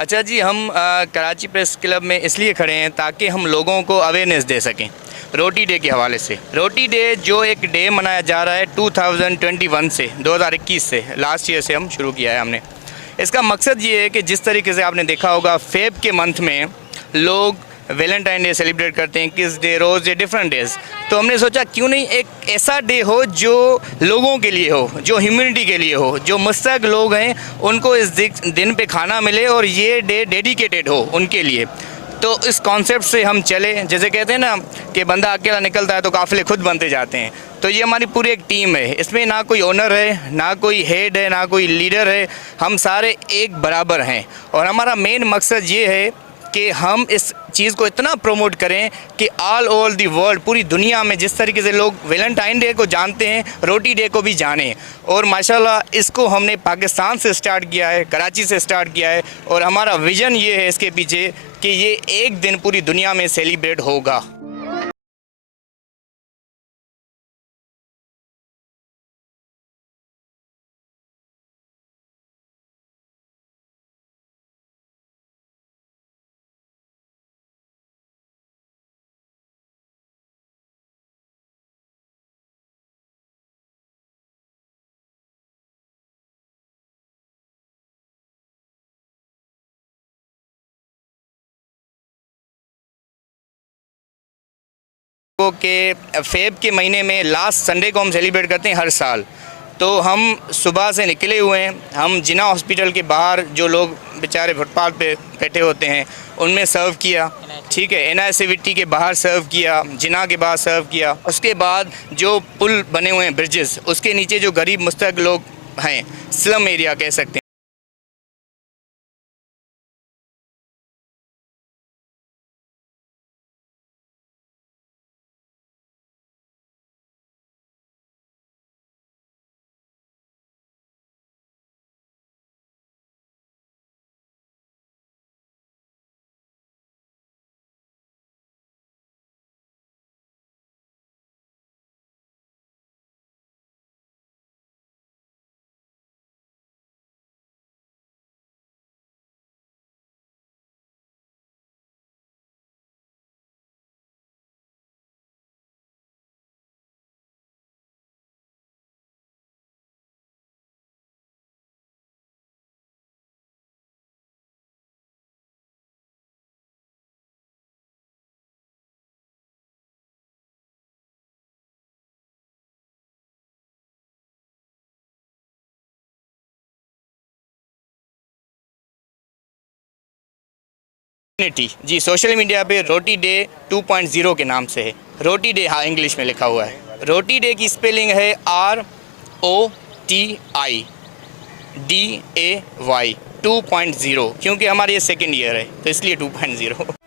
अच्छा जी, हम Karachi press club में इसलिए खड़े हैं ताकि हम लोगों को अवेयरनेस दे सकें रोटी डे के हवाले से। रोटी डे जो एक डे मनाया जा रहा है 2021 से 2021 से, लास्ट ईयर से हम शुरू किया है हमने। इसका मकसद ये है कि जिस तरीके से आपने देखा होगा फेब के मंथ में लोग वैलेंटाइन डे सेलिब्रेट करते हैं, किस डे, रोज़ डे, डिफरेंट डेज़। तो हमने सोचा क्यों नहीं एक ऐसा डे हो जो लोगों के लिए हो, जो ह्यूमैनिटी के लिए हो, जो मुस्तहक लोग हैं उनको इस दिन पे खाना मिले और ये डे डेडिकेटेड हो उनके लिए। तो इस कॉन्सेप्ट से हम चले, जैसे कहते हैं ना कि बंदा अकेला निकलता है तो काफ़िले खुद बनते जाते हैं। तो ये हमारी पूरी एक टीम है, इसमें ना कोई ओनर है, ना कोई हेड है, ना कोई लीडर है, हम सारे एक बराबर हैं। और हमारा मेन मकसद ये है कि हम इस चीज़ को इतना प्रमोट करें कि ऑल ओवर दी वर्ल्ड, पूरी दुनिया में जिस तरीके से लोग वैलेंटाइन डे को जानते हैं, रोटी डे को भी जानें। और माशाल्लाह इसको हमने पाकिस्तान से स्टार्ट किया है, कराची से स्टार्ट किया है, और हमारा विज़न ये है इसके पीछे कि ये एक दिन पूरी दुनिया में सेलिब्रेट होगा। के फेब के महीने में लास्ट संडे को हम सेलिब्रेट करते हैं हर साल। तो हम सुबह से निकले हुए हैं, हम जिना हॉस्पिटल के बाहर जो लोग बेचारे फुटपाथ पे बैठे होते हैं उनमें सर्व किया, ठीक है, NICVT के बाहर सर्व किया, जिना के बाहर सर्व किया। उसके बाद जो पुल बने हुए हैं, ब्रिजेस, उसके नीचे जो गरीब मुस्तहक लोग हैं, स्लम एरिया कह सकते हैं, जी सोशल मीडिया पे रोटी डे 2.0 के नाम से है। रोटी डे, हाँ, इंग्लिश में लिखा हुआ है। रोटी डे की स्पेलिंग है ROTIDAY 2.0, क्योंकि हमारे ये सेकेंड ईयर है तो इसलिए 2.0।